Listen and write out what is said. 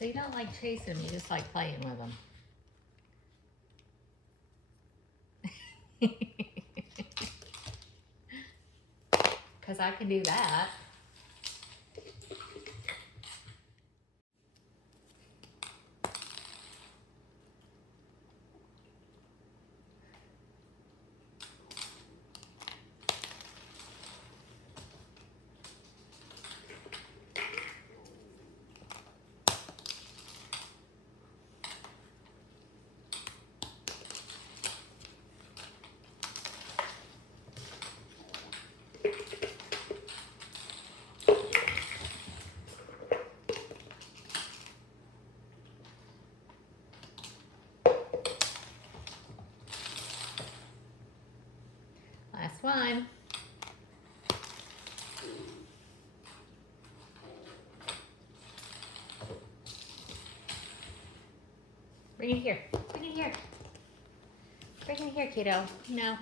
So you don't like chasing them, you just like playing with them. Because I can do that. Last one. Bring it here. Bring it here. Bring it here, kiddo. No.